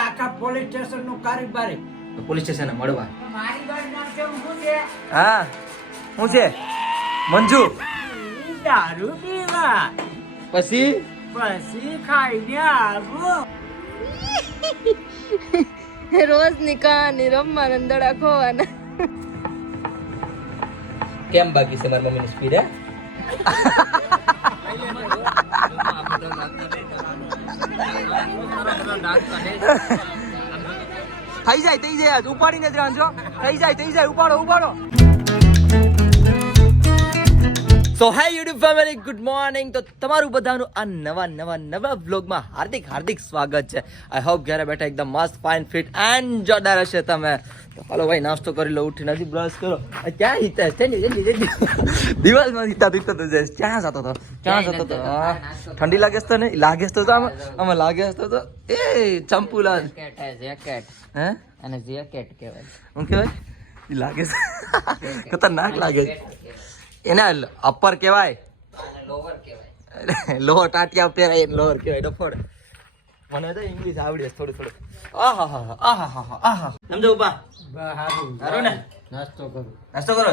આખા police station નું કારીબારી police station મળવા. મારી ગાડી નામ છે શું છે? હા શું છે? મંજુ. દારૂ પીવા પછી ખાઈને આવું. રોજ ની કહાની રમવાના દડા ખોવાના. કેમ બાકી છે મારી મમ્મીની સ્પીડ? થઈ જાય ઉપાડીને જ રાંધો. થઈ જાય ઉપાડો. સો હાય યુટ્યુબ ફેમિલી, ગુડ મોર્નિંગ. તો તમારું બધાનું આ નવા વ્લોગમાં હાર્દિક સ્વાગત છે. આઈ હોપ ઘરે બેઠા એકદમ મસ્ત ફાઇન ફિટ એન્ડ જોરદાર હશે તમે. તો હાલો ભાઈ, નાસ્તો કરી લો. ઉઠી નથી, બ્રશ કરો. ક્યાં હિતા જલ્દી દિવાલમાં હિતા તો જાય. ક્યાં જતો હતો? ઠંડી લાગે છે ને? લાગે તો આમાં લાગે તો એ ચંપુલાલ જેકેટ હે અને જેકેટ કહેવાય. શું કહેવાય? લાગે છે ખતરનાક લાગે છે. એને અપર કહેવાય, લોવર કહેવાય. લોહર ટાટિયા પહેરાય લોહર કહેવાય. ડફોડ મને તો ઇંગ્લિશ આવડે છે થોડું. આહા સમજો ઉભા હારો ને. નાસ્તો કરો.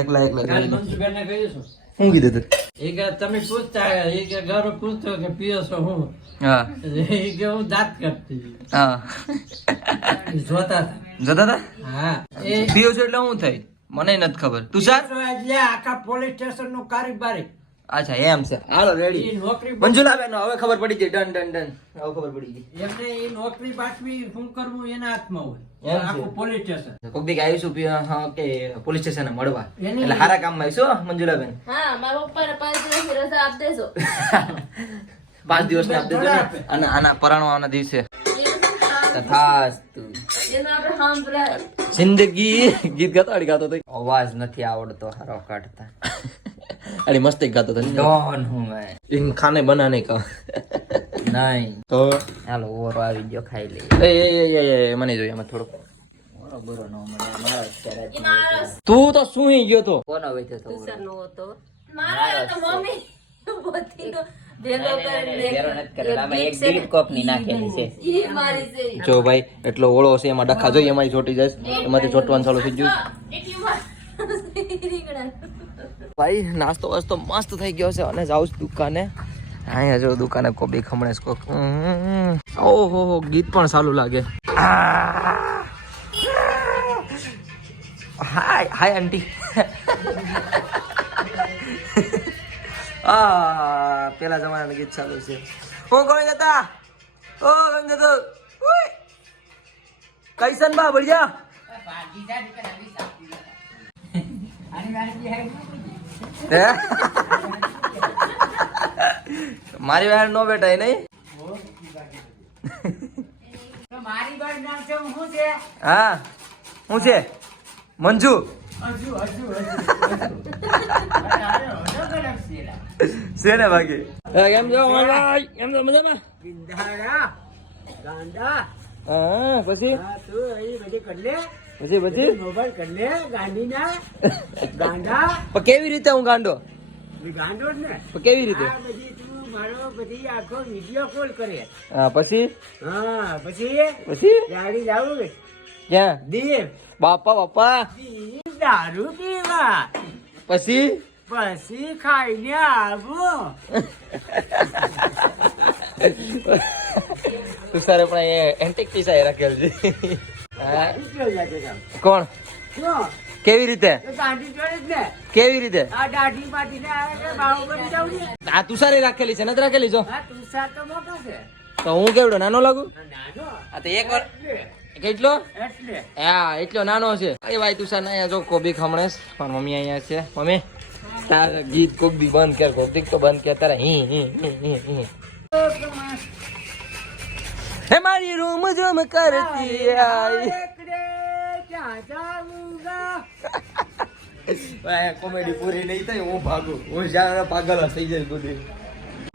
એકલા મનસુખભાઈને કહ્યું છું. શું કીધું તું? તમે પૂછતા ઘર પૂછતો કે પીઓ છો હું? હા હું દાંત કરતી હા જોતા જતા હતા. હા એ પીઓ છો એટલે શું થઈ મને નથી ખબર. તુષાર એટલે આખા પોલીસ સ્ટેશન નું કારીબારી. અચ્છા એમ છે. હાલો રેડી. એ નોકરી મંજુલાબેન હવે ખબર પડી ગઈ. ડન હવે ખબર પડી ગઈ. એમને એ નોકરી પાછવી શું કરવું એના હાથમાં હોય. એમ છે. આખું પોલીસ સ્ટેશન. કોક દી આવીશું હા કે પોલીસ સ્ટેશન મળવા. એની- એટલે સારા કામમાં આવીશું મંજુલાબેન. હા, મારા પપ્પાને 5 દિવસની રજા આપ દેજો. 5 દિવસની આપી દેજો ને. અને આના પરણવાના દિવસે તથાસ્તુ. એનો આપણે સાંભળાય. જિંદગી ગીત ગાતો હતો. અવાજ નથી આવડતો હારો કાઢતા. અરે મસ્ત ગાતો હતો. ડોન હું મેં ઇન ખાને બનાને કા નહીં. તો હાલો ઓરો આવી ગયો, ખાઈ લઈએ. એ મને જોઈએ એમાં થોડો. બરોબર નો મળે મારો અત્યારે જ તું તો શું ગયો તો? કોનો વેચે તો તુષારનો હતો. મારો તો મમ્મી બધી ભેગો કરીને બેરો નથી કરેલો. આમાં એક દીડ કોપની નાખેલી છે. ઈ મારી છે. જો ભાઈ એટલો ઓળો છે એમાં ડખા જોઈએ એમાં ચોટી જાય. એમાંથી ચોટવાનું ચાલુ થઈ ગયું. એટલી વાર રીંગણા. ભાઈ નાસ્તો વાસ્તો મસ્ત થઈ ગયો છે અને જાઉં છું દુકાને. અહીંયા જો દુકાને કોબી ખમણે કોક. ઓહો ગીત પણ સારું લાગે. હાય આંટી. પેલા જમાનાનું ગીત ચાલુ છે. હું કોણ જતા? ઓ કોણ જતો? કૈસન બા બળિયા. હે? મારી વાર નો બેઠા નહીં. મારી ગાડી નામ છે શું છે? હા શું છે? મંજુ. હજુ છે ને બાકી. કેમ છો ભાઈ? કેમ છો મજામાં? બિંદારા ગાંડા. હા પછી હા તું અહીં બધી કરી લે. પછી મોબાઈલ કરી લે ગાંડીના. ગાંડા પણ કેવી રીતે હું ગાંડો? ગાંડો જ ને. પણ કેવી રીતે? આ બધી તું મારો બધી આખો વિડીયો કોલ કરે. હા પછી હા પછી પછી ગાડી લાવું ક્યાં? દીપ બાપા દારૂ પીવા પછી ખાઈને આવું. તુષારે પણ એ એન્ટિક પીસા રાખેલ છે. હા. કોણ? શું? કેવી રીતે? એ ગાંડી જોડે જ ને. કેવી રીતે? આ દાઢી પાટીને આવે છે બાહુબલી જાઉં ને. આ તુષારે રાખેલી છે નથી રાખેલી? જો હા તુષાર તો મોટો છે. તો હું કેવડો નાનો લાગુ? નાનો આ તો એક વાર એટલે કેટલો? એટલે હા એટલો નાનો છે. એ ભાઈ તુષાર અહીંયા જો કોબી ખમણેશ પણ મમ્મી અહીંયા છે. મમ્મી તારા ગીત કોક દી બંધ કર, કોક દી તો બંધ કર. તારા હી હે મારી રૂમ જોમ કરતી આઈ. એકડે ક્યાં જાઉંગા. કોમેડી પૂરી નહીં થઈ હું ભાગું. હું જ્યાં પાગલ થઈ જાય બધી.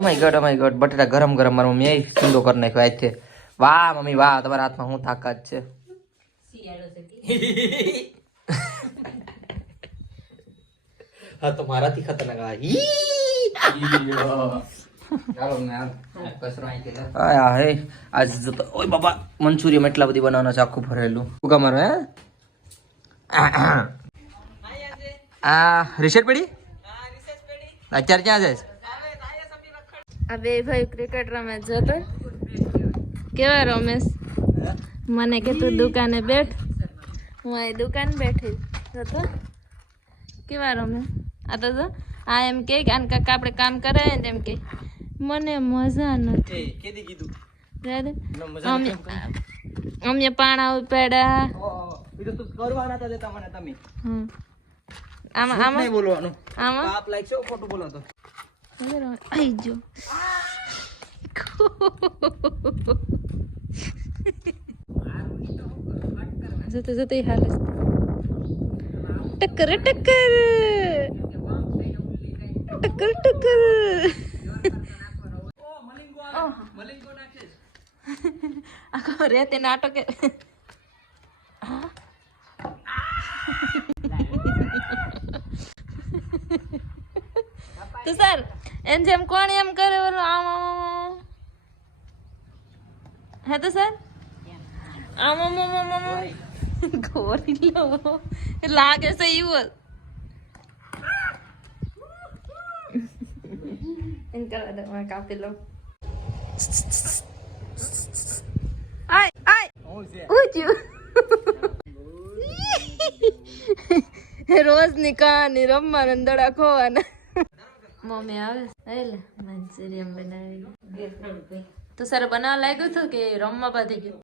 ઓ માય ગોડ બટેટા ગરમ મારી મમ્મી એ ઠંડો કરી નાખ્યો આજ છે. વાહ મમ્મી વાહ, તમારા હાથમાં હું તાકાત છે. હા તો મારાથી ખતરનાક. ચાલો મેં કચરો અહીંથી લે. હા હે આજ તો ઓય બાપા મંચુરિયમ એટલા બધી બનાવવાના છે આખું ભરેલું ઉકા મારો હે આ રિસેટ પડી અત્યારે ક્યાં જાય આ બે ભાઈ ક્રિકેટ રમે જતો કેવા રમેશ મને કે તું દુકાને બેઠ હું આ દુકાન બેઠી જતો કેવા રમે આ તો જો આ એમ કે આને કાકા આપણે કામ કરે ને તેમ કે મને મજા નથી કેદી કીધું અમે પાણા ઉપાડ્યા બીજું તું કરવાના હતા દેતા મને તમે આમાં આમાં નહીં બોલવાનું આમાં પાપ લાઈક છે ખોટું બોલો તો આઈ જો જતો જતો હાલ ટક્કર ટક્કર ટક્કર ટક્કર આખો રેતે નાટક તો સર એમ જેમ કોણ એમ કરે બોલો આમ આમ હે તો સર આમ આમ આમ આમ ગોરી લો લાગે છે એવું એમ કરવા દે હું કાપી લઉં આય આય ઉજ્યું રોજ ની કહાની રમવાના દડા ખોવાના મમ્મી આવે એટલે મંચુરિયન બનાવી તો સર બનાવવા લાગ્યું હતું કે રમવા પાછી ગયું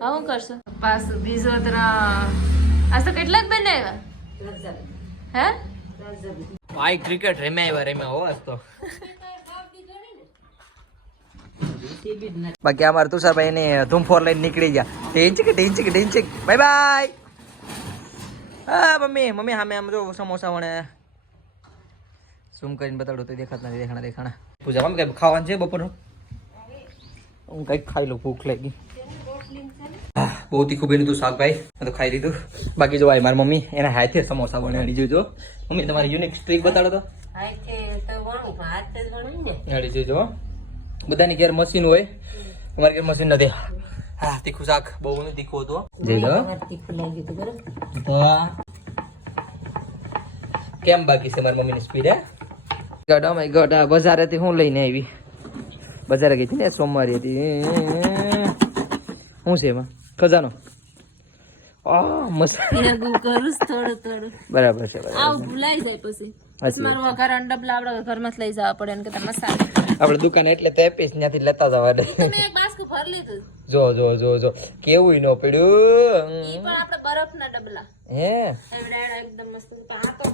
હા હું કરશો પાછું બીજો આ તો કેટલાક બનાવ્યા હે ભાઈ ક્રિકેટ રમ્યા હો આજ તો બાકી અમારે તુષારભાઈ ને ધૂમ ફોર લઈને નીકળી ગયા ઢીંચક બાય બાય હા મમ્મી સામે આમ જો સમોસા વણે ઝૂમ કરીને બતાડો તો દેખાતા નથી દેખાણા પૂજા મમ્મી કઈ ખાવાનું છે બપોરનું હું કઈક ખાઈ લઉં ભૂખ લાગી બહુ તીખું બેનું તું શાક ભાઈ મેં તો ખાઈ લીધું બાકી જો ભાઈ મારી મમ્મી એના હાથે સમોસા બનાવી જોજો મમ્મી તમારી યુનિક સ્ટ્રીક બતાડો તો હાડી જોજો બધાની ઘેર મશીન હોય અમારી ઘેર મશીન નથી હા તીખું શાક બહુ નહીં તીખું હતું જોઈ લો તો કેમ બાકી છે મારી મમ્મીની સ્પીડ હે ગોડ ઓ માય ગોડ બજારેથી હું લઈને આવી બજારે ગઈ હતી ને સોમવારે હતી શું છે એમાં ખજાનો મસ્ત બરાબર છે ભૂલાઈ જાય પછી મારું વઘારણ ડબલા આપડે ઘરમાં જ લઈ જવા પડે ને કે મસાલા આપડે દુકાન એટલે તે પીસ ત્યાંથી લેતા જવા દે તમે એક બાસ્કુ ભરી લીધું જો કેવું નો પડ્યું ઈ પણ આપણે બરફના ડબલા હે એવડા એકદમ મસ્ત તો આ તો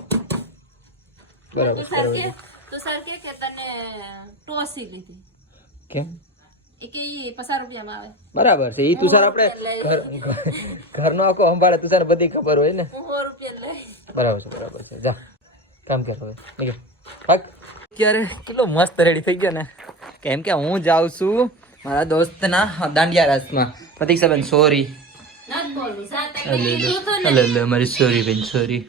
બરાબર તુષાર કે તને ટોસી લીધી કેમ એ કે ઈ 50 રૂપિયામાં આવે બરાબર છે ઈ તુષાર આપણે ઘરનો આખો સંભાળે તુષાર બધી ખબર હોય ને 100 રૂપિયા લઈ બરાબર છે જા કામ કર હવે નીકળ ભાગ ક્યારે કેટલો મસ્ત રેડી થઈ ગયો ને કેમ કે હું જાઉં છું મારા દોસ્તના દાંડિયા રાસમાં પ્રતીક્ષાબેન સોરી નત બોલવી સાત મારી સોરી બેન સોરી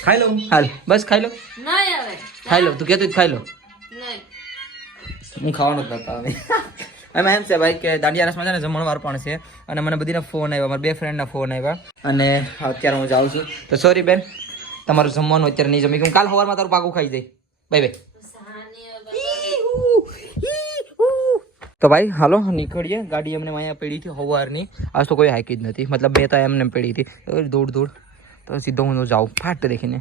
ખાઈ લો હાલ બસ ખાઈ લો નહીં આવે ખાઈ લો તું કહેતો ખાઈ લો નહીં હું ખાવાનો જ નતો આવે એમાં એમ છે ભાઈ કે દાંડિયા રસમાં છે ને જમણવાર પણ છે અને મને બધીના ફોન આવ્યા મારા બે ફ્રેન્ડના ફોન આવ્યા અને અત્યારે હું જાઉં છું તો સોરી બેન તમારું જમવાનું અત્યારે નહીં જમી હું કાલ સવારમાં તારું પાકું ખાઈ જાય બાય બાય તો ભાઈ હાલો નીકળીએ ગાડી અમને અહીંયા પડી હતી સવારની આજ તો કોઈ હાકી જ નથી મતલબ બે તો એમને પડી હતી દોડ તો સીધો હું જાઉં ફાટ દેખીને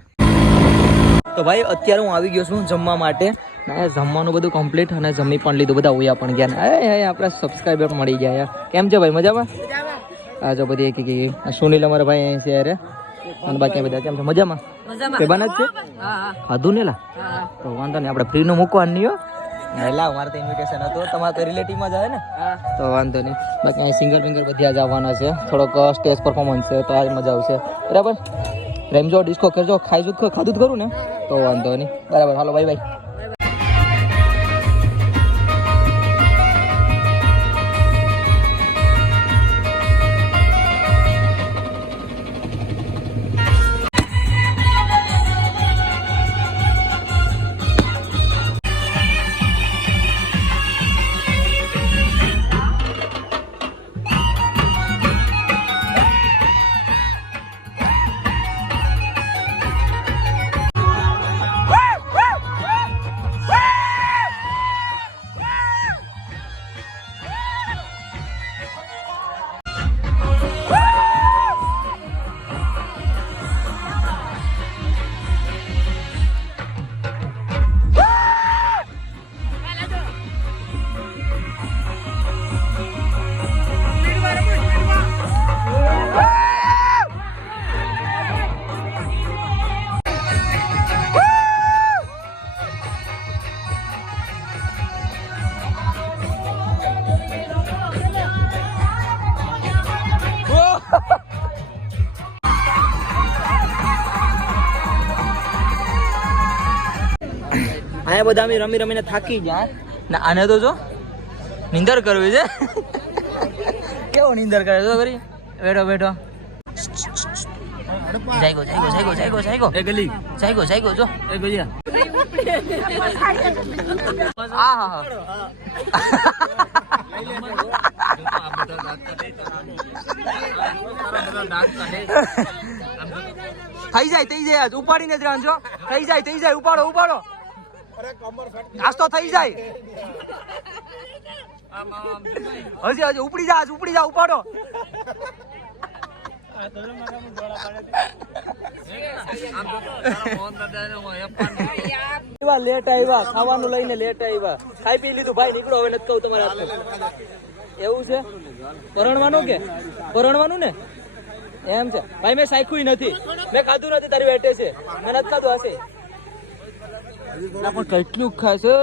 તો ભાઈ અત્યારે હું આવી ગયો છું જમવા માટે જમવાનું બધું કમ્પ્લીટ અને જમી પણ લીધું બધા ઓયા પણ ગયા ને આપણા સબસ્ક્રાઈબર મળી ગયા કેમ છે ભાઈ મજામાં આ જો બધી એક સુનિલ અમારા ભાઈ અહીં છે યાર અને બાકી બધા કેમ છે મજામાં કે બને જ છે ખાધું ને લા તો વાંધો નહીં આપણે ફ્રીનું મૂકવાનું નહીં હો લાવ મારે તો ઇન્વિટેશન હતું તમારે તો રિલેટિવમાં જ આવે ને તો વાંધો નહીં બાકી અહીં સિંગર વિંગર બધા જ આવવાના છે થોડોક સ્ટેજ પરફોર્મન્સ છે તો આજ મજા આવશે બરાબર રેમજો ડિસ્કો કરજો ખાધું જ ખરું ને તો વાંધો નહીં બરાબર હાલો બાય બાય અહીંયા બધા અમે રમી રમીને થાકી જાય ને આને તો જો નીંદર કરવી છે કેવો નીંદર કરે તો કરી બેઠો બેઠો જાયગો જાયગો જાયગો જાયગો જાયગો એ ગલી જાયગો જાયગો જો એ ગલિયા આ હા થઈ જાય ઉપાડીને જ રાંધો થઈ જાય ઉપાડો ઉપાડો આજ તો થઈ જાય હજી ઉપડી જા ઉપાડો લેટ આવ્યા ખાવાનું લઈને લેટ આવ્યા ખાઈ પી લીધું ભાઈ નીકળો હવે નથી કહું તમારે એવું છે પરણવાનું ને એમ છે ભાઈ મેં સાખ્યું નથી મેં ખાધું નથી તારી વેટે છે મેં નથી ખાધું હશે પણ કેટલું ખાશે